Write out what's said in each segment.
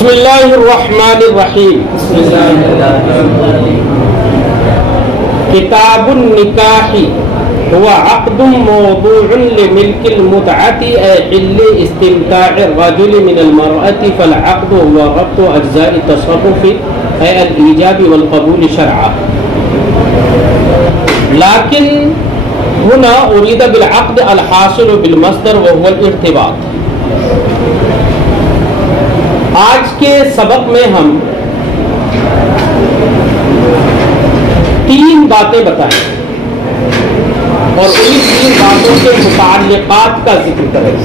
بسم اللہ الرحمن الرحیم. کتاب النکاح هو عقد موضوع لملك المتعة حل استمتاع الرجل من المرأة، فالعقد هو ربط أجزاء التصرف أي الإيجاب والقبول شرعا. لكن هنا أريد بالعقد الحاصل بالمصدر وهو الارتباط. آج کے سبق میں ہم 3 باتیں بتائیں اور انہی 3 باتوں کے متعلقات کا ذکر کریں،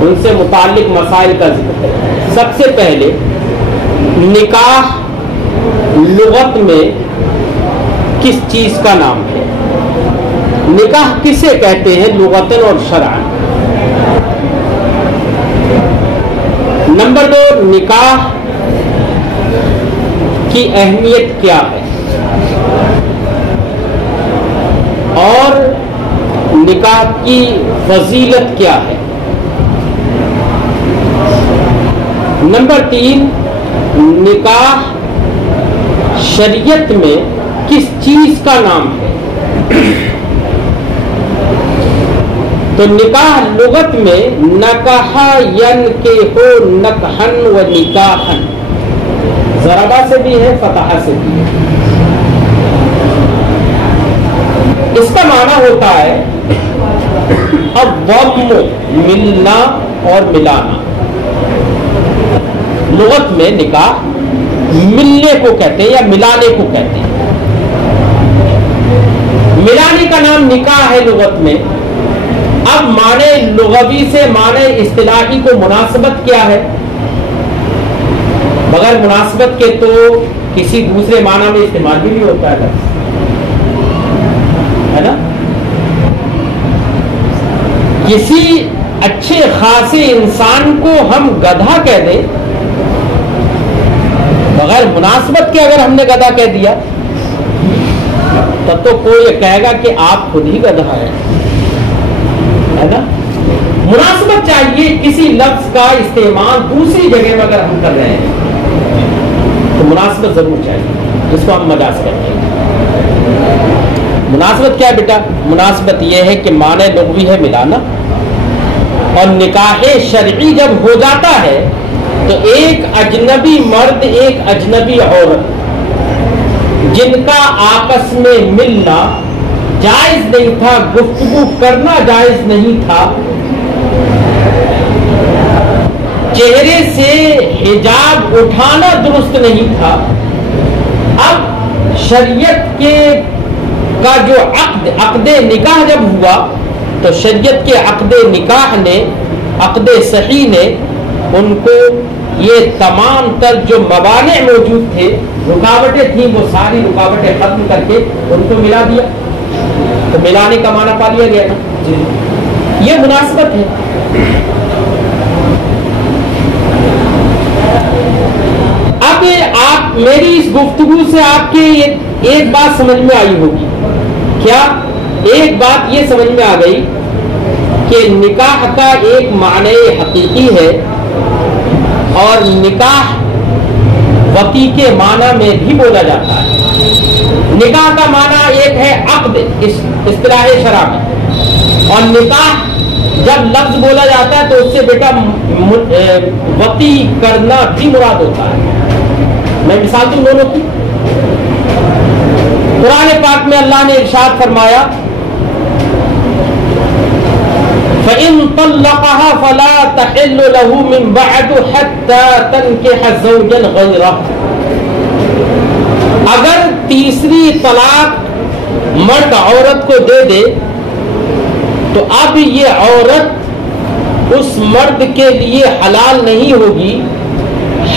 ان سے متعلق مسائل کا ذکر کریں. سب سے پہلے نکاح لغت میں کس چیز کا نام ہے؟ نکاح کسے کہتے ہیں لغتاً اور شرعاً؟ نمبر 2، نکاح کی اہمیت کیا ہے اور نکاح کی فضیلت کیا ہے؟ نمبر 3، نکاح شریعت میں کس چیز کا نام ہے؟ تو نکاح لغت میں نکاح ینکح نکحن و نکاحن، ضربہ سے بھی ہے فتح سے بھی ہے. اس کا معنی ہوتا ہے الضم، ملنا اور ملانا. لغت میں نکاح ملنے کو کہتے ہیں یا ملانے کو کہتے ہیں. ملانے کا نام نکاح ہے لغت میں. اب معنی لغوی سے معنی اصطلاحی کو مناسبت کیا ہے؟ بغیر مناسبت کے تو کسی دوسرے معنی میں استعمال بھی نہیں ہوتا ہے نا. کسی اچھے خاصے انسان کو ہم گدھا کہہ دیں، بغیر مناسبت کے اگر ہم نے گدھا کہہ دیا تب تو کوئی کہے گا کہ آپ خود ہی گدھا ہے نا. مناسبت چاہیے. کسی لفظ کا استعمال دوسری جگہ میں اگر ہم کر رہے ہیں تو مناسبت ضرور چاہیے، جس کو ہم مجاز کرتے ہیں. مناسبت کیا ہے بیٹا؟ مناسبت یہ ہے کہ معنی لغوی ہے ملانا، اور نکاح شرعی جب ہو جاتا ہے تو ایک اجنبی مرد ایک اجنبی عورت جن کا آپس میں ملنا جائز نہیں تھا، گفتگو کرنا جائز نہیں تھا، چہرے سے حجاب اٹھانا درست نہیں تھا، اب شریعت کے کا جو عقد نکاح جب ہوا تو شریعت کے عقد نکاح نے، عقد صحیح نے ان کو یہ تمام تر جو موانع موجود تھے، رکاوٹیں تھیں، وہ ساری رکاوٹیں ختم کر کے ان کو ملا دیا. تو ملانے کا معنی پا لیا گیا نا. یہ مناسبت ہے. اب آپ میری اس گفتگو سے آپ کے ایک بات سمجھ میں آئی ہوگی. کیا؟ ایک بات یہ سمجھ میں آ گئی کہ نکاح کا ایک معنی حقیقی ہے اور نکاح وطی کے معنی میں بھی بولا جاتا ہے. نکاح کا معنی ایک ہے عقد اصطلاح شرع میں، اور نکاح جب لفظ بولا جاتا ہے تو اس سے بیٹا وطی کرنا بھی مراد ہوتا ہے. میں مثال دوں دونوں کی. قرآن پاک میں اللہ نے ارشاد فرمایا فَإِن طَلَّقَهَا فَلَا تَحِلُّ لَهُ مِن بَعْدُ حَتَّى تَنكِحَ زَوْجًا غَيْرَهُ. اگر تیسری طلاق مرد عورت کو دے دے تو اب یہ عورت اس مرد کے لیے حلال نہیں ہوگی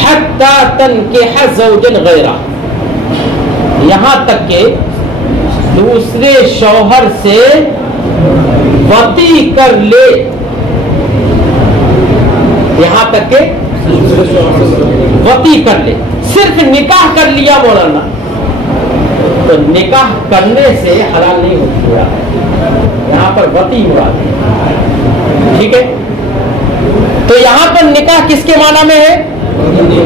حتی تنکح زوجا غیرہ، یہاں تک کہ دوسرے شوہر سے وطی کر لے. یہاں تک کہ وطی کر لے. صرف نکاح کر لیا مولانا تو نکاح کرنے سے حلال نہیں ہوتا. یہاں پر وطی مراد ہے. ٹھیک ہے. تو یہاں پر نکاح کس کے معنی میں ہے؟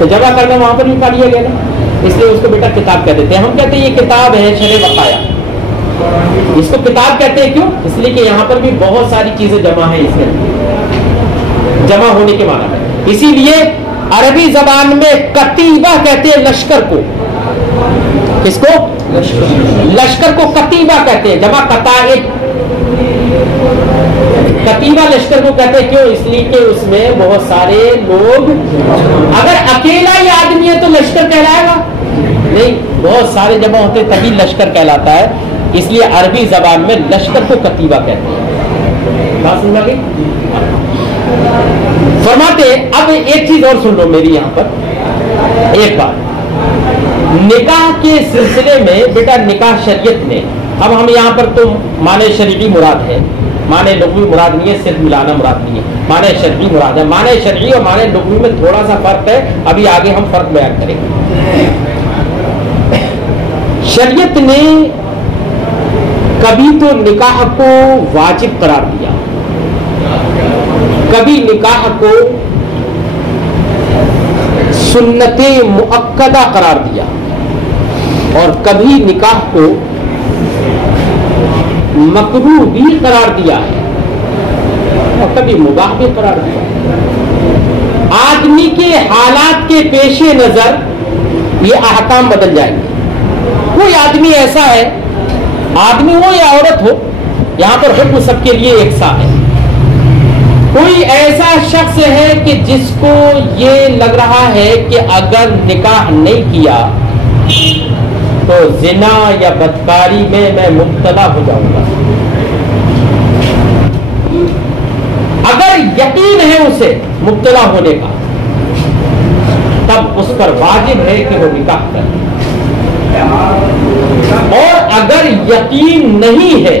تو جمع کرنا وہاں پر بھی پڑھ لیا گیا نا, اس لیے اس کو بیٹا کتاب کہہ دیتے ہیں. ہم کہتے ہیں یہ کتاب ہے شرح وقایا, اس کو کتاب کہتے ہیں. کیوں؟ اس لیے کہ یہاں پر بھی بہت ساری چیزیں جمع ہیں, اس میں جمع ہونے کے معنی میں. اسی لیے عربی زبان میں کتیبہ کہتے ہیں لشکر کو. کس کو؟ لشکر کو کتیبہ کہتے ہیں, جمع کتائب. کتیبہ لشکر کو کہتے ہیں. کیوں؟ اس لیے کہ اس میں بہت سارے لوگ, اگر اکیلا ہی آدمی ہے تو لشکر کہلائے گا نہیں, بہت سارے جمع ہوتے تبھی لشکر کہلاتا ہے. اس لیے عربی زبان میں لشکر کو کتیبہ کہتے ہیں. بات سمجھ گئی؟ فرماتے اب ایک چیز اور سن لو میری یہاں پر ایک بات, نکاح کے سلسلے میں بیٹا نکاح شریعت میں, اب ہم یہاں پر تو معنی شرعی مراد ہے, معنی لغوی مراد نہیں ہے, صرف ملانا مراد نہیں ہے, معنی شرعی مراد ہے. معنی شرعی اور معنی لغوی میں تھوڑا سا فرق ہے, ابھی آگے ہم فرق بیان کریں گے. شریعت نے کبھی تو نکاح کو واجب قرار دیا, کبھی نکاح کو سنت مؤکدہ قرار دیا, اور کبھی نکاح کو مکروہ بھی قرار دیا ہے, اور کبھی مباح بھی قرار دیا. آدمی کے حالات کے پیش نظر یہ احکام بدل جائیں گے. کوئی آدمی ایسا ہے, آدمی ہو یا عورت ہو, یہاں پر حکم سب کے لیے یکساں ہے. کوئی ایسا شخص ہے کہ جس کو یہ لگ رہا ہے کہ اگر نکاح نہیں کیا تو زنا یا بدکاری میں مبتلا ہو جاؤں گا. اگر یقین ہے اسے مبتلا ہونے کا, تب اس پر واجب ہے کہ وہ نکاح کرے. اور اگر یقین نہیں ہے,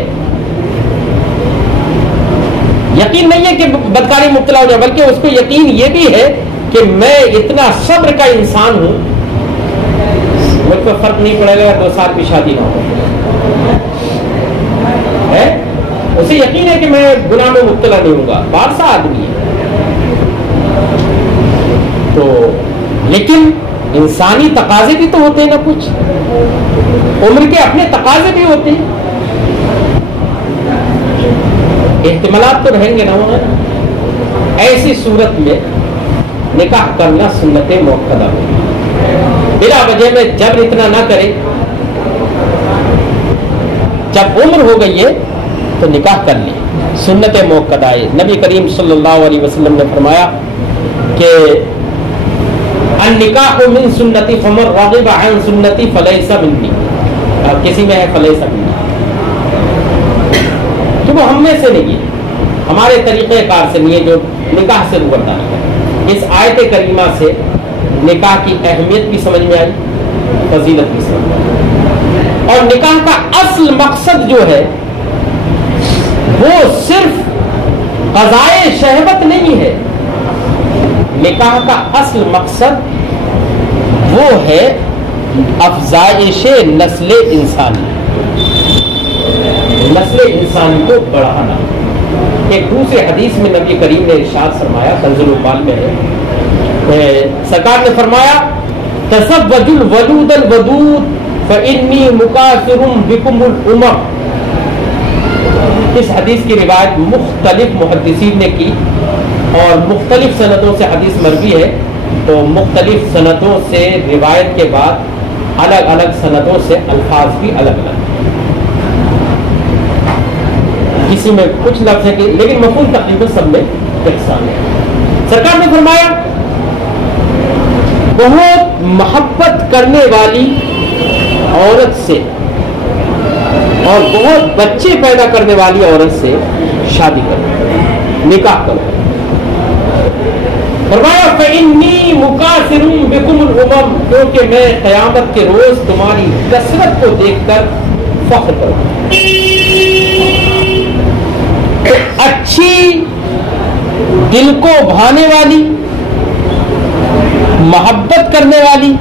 یقین نہیں ہے کہ بدکاری مبتلا ہو جائے, بلکہ اس کو یقین یہ بھی ہے کہ میں اتنا صبر کا انسان ہوں, مجھ کو فرق نہیں پڑے گا 2 سال کی شادی نہ ہو, اسے یقین ہے کہ میں گناہ میں مبتلا نہیں ہوں گا. بارسا آدمی ہے تو, لیکن انسانی تقاضے بھی تو ہوتے ہیں نا, کچھ عمر کے اپنے تقاضے بھی ہوتے ہیں, احتمالات تو رہیں گے نا وہاں. ایسی صورت میں نکاح کرنا سنت مؤکدہ ہو, بلا وجہ میں جبر اتنا نہ کرے. جب عمر ہو گئی ہے تو نکاح کر لی, سنت مؤکدہ ہے. نبی کریم صلی اللہ علیہ وسلم نے فرمایا کہ النکاح من سنتی فمن رغب عن سنتی فلیس منی, کسی میں ہے فلیس منی, کہ وہ ہم میں سے نہیں ہے, ہمارے طریقہ کار سے نہیں ہے جو نکاح سے روبردار ہے. اس آیت کریمہ سے نکاح کی اہمیت بھی سمجھ میں آئی, فضیلت بھی سمجھ میں آئی. اور نکاح کا اصل مقصد جو ہے وہ صرف قضائے شہوت نہیں ہے. نکاح کا اصل مقصد وہ ہے افزائش نسل انسانی, نسل انسانی کو بڑھانا. ایک دوسرے حدیث میں نبی کریم نے ارشاد فرمایا, کنز العمال میں ہے, سرکار نے فرمایا تزوجوا الولود الودود فإنی مکاثر بکم الامم. اس حدیث کی روایت مختلف محدثین نے کی اور مختلف سندوں سے حدیث مروی ہے, تو مختلف سندوں سے روایت کے بعد الگ الگ سندوں سے الفاظ بھی الگ الگ, کسی میں کچھ لفظ ہے لیکن مفہوم تقریباً سب میں یکساں ہے. سرکار نے فرمایا بہت محبت کرنے والی عورت سے اور بہت بچے پیدا کرنے والی عورت سے شادی کرو, نکاح کرو. فرمایا فإنی مکاثر بکم الامم, کیونکہ میں قیامت کے روز تمہاری کثرت کو دیکھ کر فخر کروں. اچھی دل کو بھانے والی, محبت کرنے والی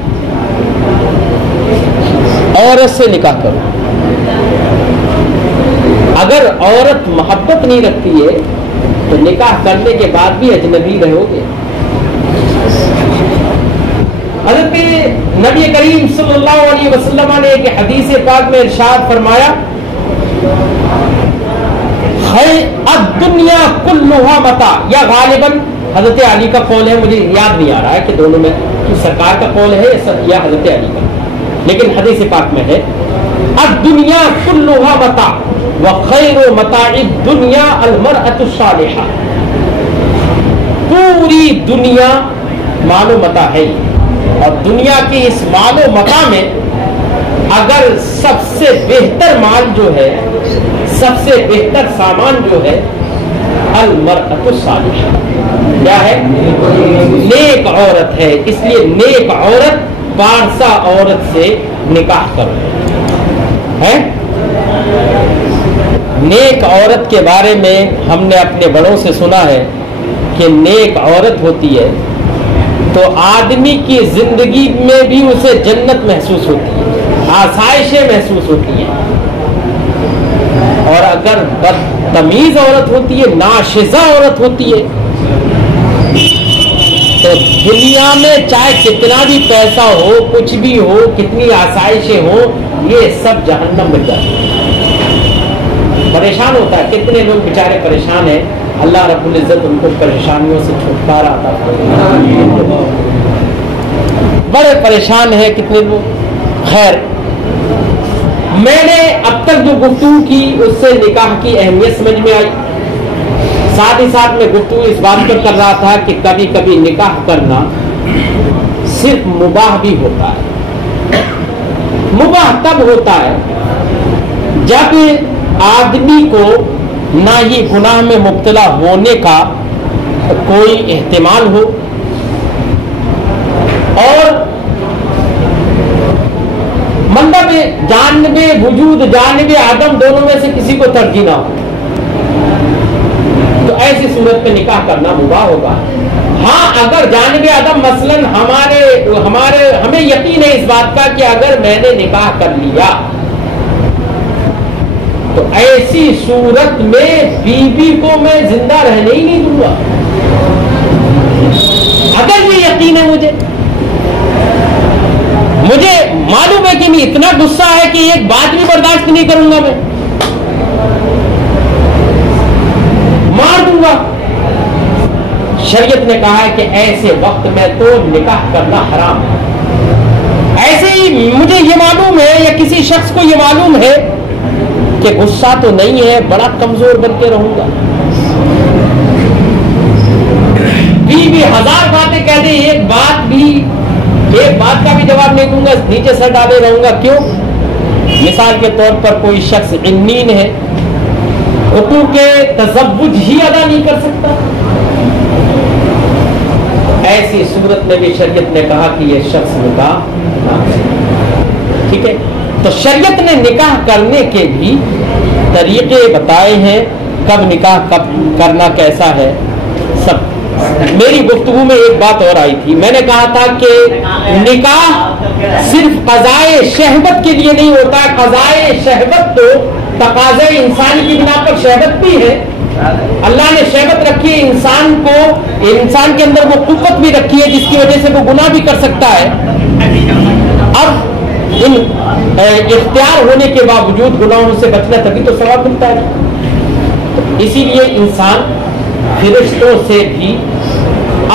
عورت سے نکاح کرو. اگر عورت محبت نہیں رکھتی ہے تو نکاح کرنے کے بعد بھی اجنبی رہو گے. حضرت نبی کریم صلی اللہ علیہ وسلم نے ایک حدیث پاک میں ارشاد فرمایا الدنیا کلھا متاع، یا غالباً حضرت علی کا قول ہے، مجھے یاد نہیں آ رہا ہے کہ دونوں میں سرکار کا قول ہے یا حضرت علی کا، لیکن حدیث پاک میں ہے الدنیا کلھا متاع وخیر متاع الدنیا المرأة الصالحہ، پوری دنیا مال و متاع ہے، اور دنیا کی اس مال و متاع میں اگر سب سے بہتر مال جو ہے، سب سے بہتر سامان جو ہے، المرأة الصالحہ، کیا ہے؟ نیک عورت ہے، اس لیے نیک عورت پارسا عورت سے نکاح کرو ہے۔ نیک عورت کے بارے میں ہم نے اپنے بڑوں سے سنا ہے کہ نیک عورت ہوتی ہے تو آدمی کی زندگی میں بھی اسے جنت محسوس ہوتی ہے، آسائشیں محسوس ہوتی ہیں، اور اگر بدتمیز عورت ہوتی ہے، ناشزہ عورت ہوتی ہے، تو دنیا میں چاہے کتنا بھی پیسہ ہو، کچھ بھی ہو، کتنی آسائشیں ہو، یہ سب جہنم میں جاتی ہے۔ پریشان ہوتا ہے، کتنے لوگ بیچارے پریشان ہیں، اللہ رب العزت ان کو پریشانیوں سے چھٹکارا عطا فرمائے، بڑے پریشان ہیں کتنے لوگ۔ خیر، میں نے اب تک جو گفتگو کی اس سے نکاح کی اہمیت سمجھ میں آئی، ساتھ ہی ساتھ میں گفتگو اس بات پر کر رہا تھا کہ کبھی کبھی نکاح کرنا صرف مباح بھی ہوتا ہے۔ مباح تب ہوتا ہے جب آدمی کو نہ ہی گناہ میں مبتلا ہونے کا کوئی احتمال ہو، اور مطلب جانب وجود جانب عدم دونوں میں سے کسی کو ترجیح نہ ہو، تو ایسی صورت میں نکاح کرنا مباح ہوگا۔ ہاں، اگر جانب عدم مثلاً ہمیں یقین ہے اس بات کا کہ اگر میں نے نکاح کر لیا تو ایسی صورت میں بیوی کو میں زندہ رہنے ہی نہیں دوں گا، اگر یہ یقین ہے مجھے معلوم ہے کہ میں اتنا غصہ ہے کہ ایک بات بھی برداشت نہیں کروں گا، میں مار دوں گا۔ شریعت نے کہا ہے کہ ایسے وقت میں تو نکاح کرنا حرام ہے۔ ایسے ہی مجھے یہ معلوم ہے یا کسی شخص کو یہ معلوم ہے کہ غصہ تو نہیں ہے، بڑا کمزور بن کے رہوں گا، بیوی ہزار باتیں کہہ دے، ایک بات کا بھی جواب نہیں دوں گا، نیچے سر ڈالے رہوں گا۔ کیوں؟ مثال کے طور پر کوئی شخص عنین ہے، حقوق تزوج ہی ادا نہیں کر سکتا، ایسی صورت میں بھی شریعت نے کہا کہ یہ شخص نکاح نہ کرے، ٹھیک ہے؟ تو شریعت نے نکاح کرنے کے بھی طریقے بتائے ہیں، کب نکاح کب کرنا کیسا ہے سب۔ میری گفتگو میں ایک بات اور آئی تھی، میں نے کہا تھا کہ نکاح صرف قضائے شہوت کے لیے نہیں ہوتا ہے، قضائے شہوت تو تقاضے انسان کی بنا پر شہوت بھی ہے، اللہ نے شہوت رکھی ہے انسان کو، انسان کے اندر وہ قوت بھی رکھی ہے جس کی وجہ سے وہ گناہ بھی کر سکتا ہے۔ اب ان اختیار ہونے کے باوجود گناہوں سے بچنا تبھی تو ثواب ملتا ہے، اسی لیے انسان فرشتوں سے بھی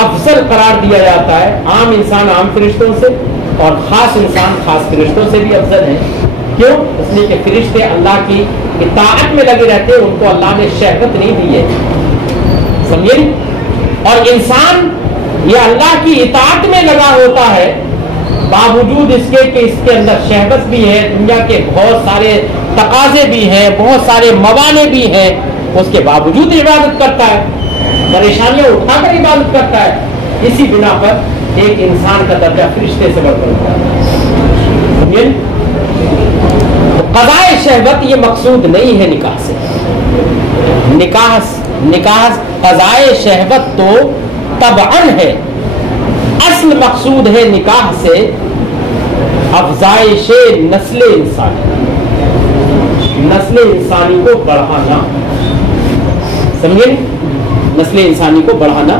افضل قرار دیا جاتا ہے، عام انسان عام فرشتوں سے اور خاص انسان خاص فرشتوں سے بھی افضل ہے۔ کیوں؟ اس لیے کہ فرشتے اللہ کی اطاعت میں لگے رہتے ہیں، ان کو اللہ نے شہوت نہیں دی ہے، سمجھے؟ اور انسان یہ اللہ کی اطاعت میں لگا ہوتا ہے باوجود اس کے کہ اس کے اندر شہوت بھی ہے، دنیا کے بہت سارے تقاضے بھی ہیں، بہت سارے موانع بھی ہیں، اس کے باوجود عبادت کرتا ہے، پریشانیاں اٹھا کر عبادت کرتا ہے، اسی بنا پر ایک انسان کا درجہ فرشتے سے بڑھ کر ہوتا ہے۔ قضائے شہوت یہ مقصود نہیں ہے نکاح سے، نکاح قضائے شہوت تو طبعاً ہے، اصل مقصود ہے نکاح سے افزائش نسل انسانی کو بڑھانا، سمجھے؟ نسل انسانی کو بڑھانا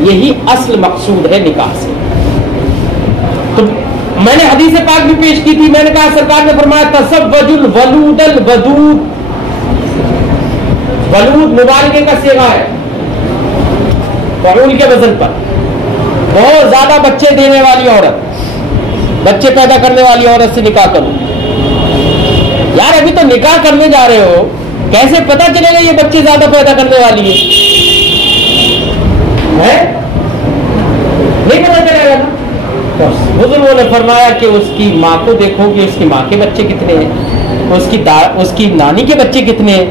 یہی اصل مقصود ہے نکاح سے۔ تو میں نے حدیث پاک بھی پیش کی تھی، میں نے کہا سرکار نے فرمایا تزوج الولود الودود، ولود مبالغے کا صیغہ ہے فعول کے وزن پر، بہت زیادہ بچے دینے والی عورت، بچے پیدا کرنے والی عورت سے نکاح کرو. یار ابھی تو نکاح کرنے جا رہے ہو، کیسے پتا چلے گا یہ بچے زیادہ پیدا کرنے والی ہے؟ نہیں پتا چلے گا نا. بزرگوں نے فرمایا کہ اس کی ماں کو دیکھو کہ اس کی ماں کے بچے کتنے ہیں، اس کی نانی کے بچے کتنے ہیں،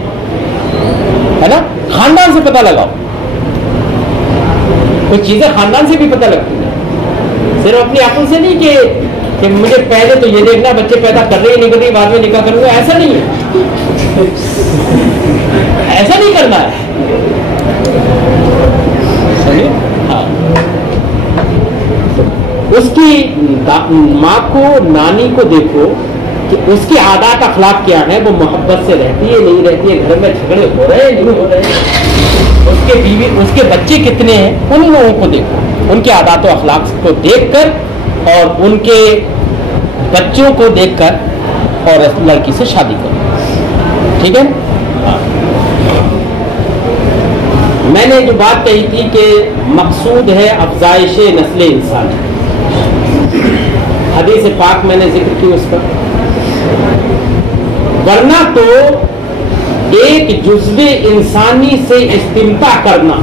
ہے نا. خاندان سے پتہ لگاؤ، کچھ چیزیں خاندان سے بھی پتہ لگتی ہیں، صرف اپنی عقل سے نہیں کہ مجھے پہلے تو یہ دیکھنا بچے پیدا کر رہے نہیں کر رہے بعد میں نکاح کروں گا، ایسا نہیں ہے، ایسا نہیں کرنا ہے. ہاں اس کی ماں کو نانی کو دیکھو کہ اس کی عادات اخلاق کیا ہے، وہ محبت سے رہتی ہے نہیں رہتی ہے، گھر میں جھگڑے ہو رہے ہیں نہیں ہو رہے ہیں، اس کے بیوی اس کے بچے کتنے ہیں، ان لوگوں کو دیکھو، ان کے عادات و اخلاق کو دیکھ کر اور ان کے بچوں کو دیکھ کر اور لڑکی سے شادی کرو. ٹھیک ہے. میں نے جو بات کہی تھی کہ مقصود ہے افزائش نسل انسان، حدیث پاک میں نے ذکر کی اس کا، ورنہ تو ایک جزو انسانی سے استمتاع کرنا،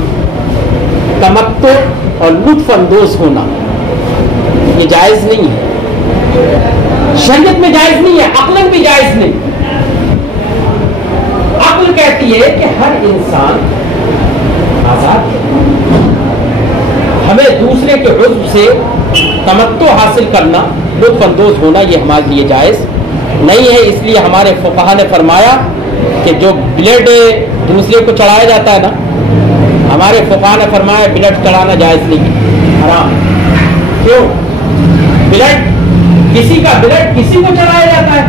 تمتع اور لطف اندوز ہونا یہ جائز نہیں ہے، شریعت میں جائز نہیں ہے، عقلاً بھی جائز نہیں. عقل کہتی ہے کہ ہر انسان آزاد ہے، ہمیں دوسرے کے عضو سے تمتع حاصل کرنا، لطف اندوز ہونا یہ ہمارے لیے جائز نہیں ہے. اس لیے ہمارے فقہا نے فرمایا کہ جو بلڈ دوسرے کو چڑھایا جاتا ہے نا، ہمارے فقہا نے فرمایا بلڈ چڑھانا جائز نہیں ہے، حرام. کیوں؟ بلڈ کسی کا بلڈ کسی کو چڑھایا جاتا ہے،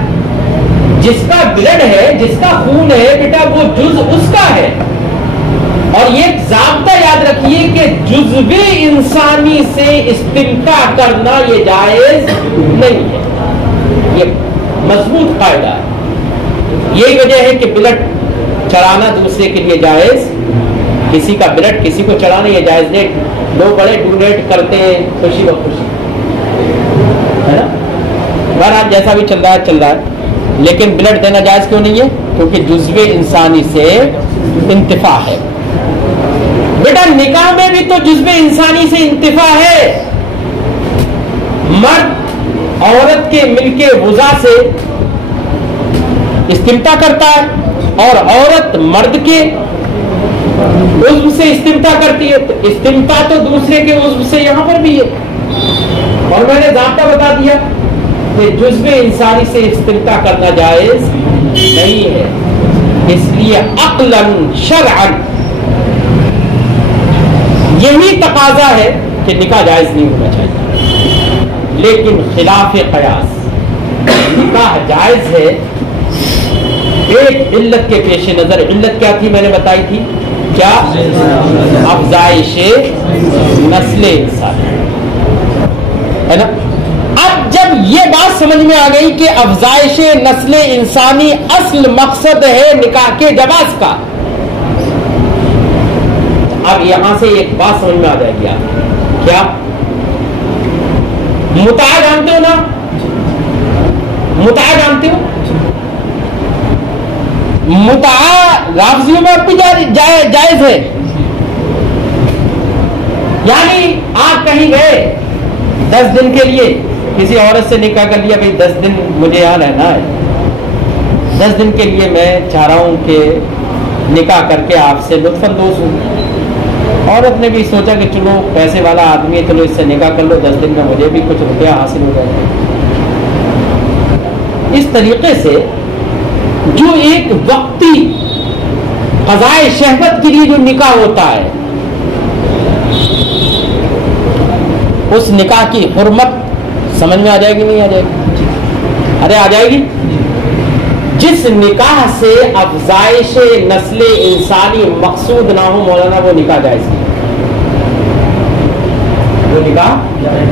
جس کا بلڈ ہے جس کا خون ہے بیٹا وہ جز اس کا ہے. اور یہ ضابطہ یاد رکھیے کہ جزو انسانی سے استمتاع کرنا یہ جائز نہیں ہے، یہ مضبوط قاعدہ ہے. یہی وجہ ہے کہ بلڈ چڑھانا دوسرے کے لیے جائز، کسی کا بلڈ کسی کو چڑھانا یہ جائز نہیں. لوگ بڑے ڈونیٹ کرتے ہیں خوشی و خوشی، ہے نا. بہرحال جیسا بھی چل رہا ہے، لیکن بلڈ دینا جائز کیوں نہیں ہے؟ کیونکہ جزو انسانی سے انتفاع ہے. بیٹا نکاح میں بھی تو جزو انسانی سے انتفاع ہے. مرد عورت کے مل کے وضع سے استمتاع کرتا ہے اور عورت مرد کے عضو سے استمتاع کرتی ہے. تو استمتاع تو دوسرے کے عضو سے یہاں پر بھی ہے. اور میں نے ضابطہ بتا دیا کہ جزو انسانی سے استمتاع کرنا جائز نہیں ہے. اس لیے عقلاً شرعاً یہی تقاضا ہے کہ نکاح جائز نہیں ہونا چاہیے. لیکن خلاف قیاس نکاح جائز ہے ایک علت کے پیش نظر. علت کیا تھی میں نے بتائی تھی؟ کیا؟ افزائش نسل انسان، ہے نا. اب جب یہ بات سمجھ میں آ گئی کہ افزائش نسل انسانی اصل مقصد ہے نکاح کے جواز کا، اب یہاں سے ایک بات سمجھ میں آ جائے گی. کیا متاع جانتے ہو نا؟ متاع جانتے ہو؟ متاع لفظیوں میں اب بھی جائز ہے. یعنی آپ کہیں گئے 10 دن کے لیے کسی عورت سے نکاح کر لیا، بھائی 10 دن مجھے یہاں رہنا ہے، 10 دن کے لیے میں چاہ رہا ہوں کہ نکاح کر کے آپ سے لطف اندوز ہوں. عورت نے بھی سوچا کہ چلو پیسے والا آدمی ہے، چلو اس سے نکاح کر لو، 10 دن میں مجھے بھی کچھ روپیہ حاصل ہو جائے. اس طریقے سے جو ایک وقتی قضائے شہوت کے لیے جو نکاح ہوتا ہے، اس نکاح کی حرمت سمجھ میں آ جائے گی نہیں آ جائے گی؟ ارے آ جائے گی. جس نکاح سے افزائش نسل انسانی مقصود نہ ہو مولانا، وہ نکاح جائز نہیں، وہ نکاح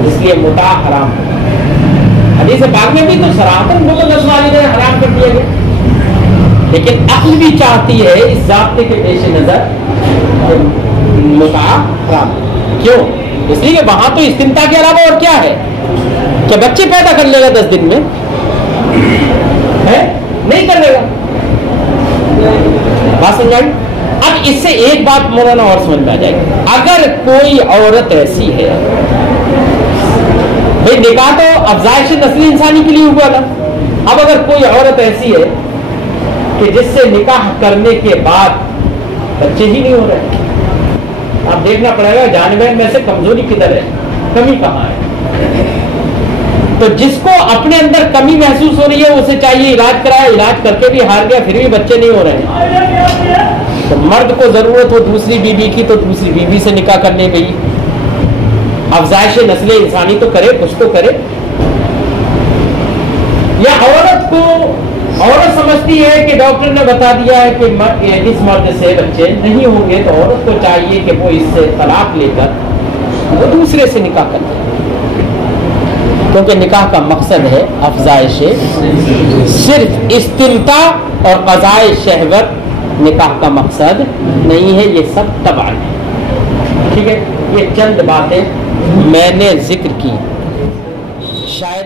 اس لیے متاع حرام ہے. حدیث پاک میں بھی تو صراحتاً محمد نے حرام کر دیا گیا، لیکن عقل بھی چاہتی ہے اس ضابطے کے پیش نظر متعہ حرام. کیوں؟ اس لیے کہ وہاں تو استمتاع کے علاوہ اور کیا ہے؟ کیا بچے پیدا کر لے گا 10 دن میں؟ ہے نہیں کر لے گا. بات سمجھائی؟ اب اس سے ایک بات مولانا اور سمجھ میں آ جائے گی. اگر کوئی عورت ایسی ہے، بھائی نکاح تو افزائش نسل انسانی کے لیے ہوا نا، اب اگر کوئی عورت ایسی ہے کہ جس سے نکاح کرنے کے بعد بچے ہی نہیں ہو رہے، اب دیکھنا پڑے گا جانور میں سے کمزوری کدھر ہے، کمی کہاں ہے. تو جس کو اپنے اندر کمی محسوس ہو رہی ہے اسے چاہیے علاج کرائے، علاج کر کے بھی ہار گیا پھر بھی بچے نہیں ہو رہے، تو مرد کو ضرورت ہو دوسری بیوی کی تو دوسری بیوی سے نکاح کرنے گئی، افزائش نسل انسانی تو کرے، کچھ تو کرے. یا عورت سمجھتی ہے کہ ڈاکٹر نے بتا دیا ہے کہ اس مرد سے بچے نہیں ہوں گے، تو عورت کو چاہیے کہ وہ اس سے طلاق لے کر وہ دوسرے سے نکاح کر دے، کیونکہ نکاح کا مقصد ہے افزائش، صرف استمتاع اور قضاء شہوت نکاح کا مقصد نہیں ہے، یہ سب تبع ہے. ٹھیک ہے، یہ چند باتیں میں نے ذکر کی. شاید